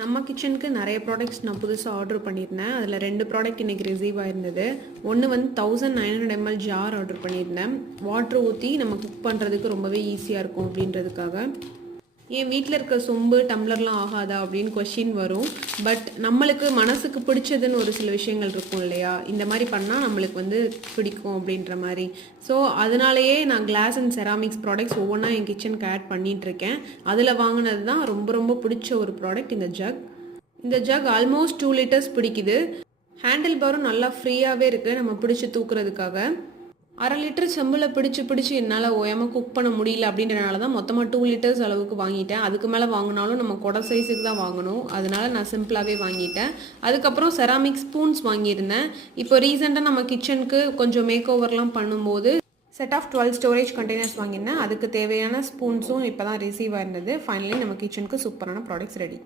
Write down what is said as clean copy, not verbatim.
நம்ம கிச்சனுக்கு நிறைய ப்ராடக்ட்ஸ் நான் புதுசாக ஆர்டர் பண்ணியிருந்தேன். அதில் 2 ப்ராடக்ட் இன்றைக்கி ரிசீவ் ஆயிருந்தது. ஒன்று வந்து 1900 ml ஜார் ஆர்டர் பண்ணியிருந்தேன். வாட்ரு ஊற்றி நம்ம குக் பண்ணுறதுக்கு ரொம்பவே ஈஸியாக இருக்கும் அப்படின்றதுக்காக. என் வீட்டில் இருக்க சொம்பு டம்ளர்லாம் ஆகாதா அப்படின்னு கொஷின் வரும். பட் நம்மளுக்கு மனசுக்கு பிடிச்சதுன்னு ஒரு சில விஷயங்கள் இருக்கும் இல்லையா, இந்த மாதிரி பண்ணால் நம்மளுக்கு வந்து பிடிக்கும் அப்படின்ற மாதிரி. ஸோ அதனாலேயே நான் கிளாஸ் அண்ட் செராமிக்ஸ் ப்ராடக்ட்ஸ் ஒவ்வொன்றா என் கிச்சனுக்கு ஆட் பண்ணிகிட்ருக்கேன். அதில் வாங்கினது தான் ரொம்ப ரொம்ப பிடிச்ச ஒரு ப்ராடக்ட் இந்த ஜக். இந்த ஜக் ஆல்மோஸ்ட் 2 லிட்டர்ஸ் பிடிக்குது. ஹேண்டில் பாரும் நல்லா ஃப்ரீயாகவே இருக்குது நம்ம பிடிச்சி தூக்குறதுக்காக. 1/2 லிட்டர் செம்பில் பிடிச்சி என்னால் ஓயாமல் குக் பண்ண முடியல அப்படின்றனால தான் மொத்தமாக 2 லிட்டர்ஸ் அளவுக்கு வாங்கிட்டேன். அதுக்கு மேலே வாங்கினாலும் நம்ம குடை சைஸுக்கு தான் வாங்கணும், அதனால நான் சிம்பிளாகவே வாங்கிட்டேன். அதுக்கப்புறம் செராமிக் ஸ்பூன்ஸ் வாங்கியிருந்தேன். இப்போ ரீசெண்டாக நம்ம கிச்சனுக்கு கொஞ்சம் மேக் ஓவர்லாம் பண்ணும்போது செட் ஆஃப் 12 ஸ்டோரேஜ் கண்டெய்னர்ஸ் வாங்கியிருந்தேன். அதுக்கு தேவையான ஸ்பூன்ஸும் இப்போ தான் ரிசீவ் ஆயிருந்தது. ஃபைனலி நம்ம கிச்சனுக்கு சூப்பரான ப்ராடக்ட்ஸ் ரெடி.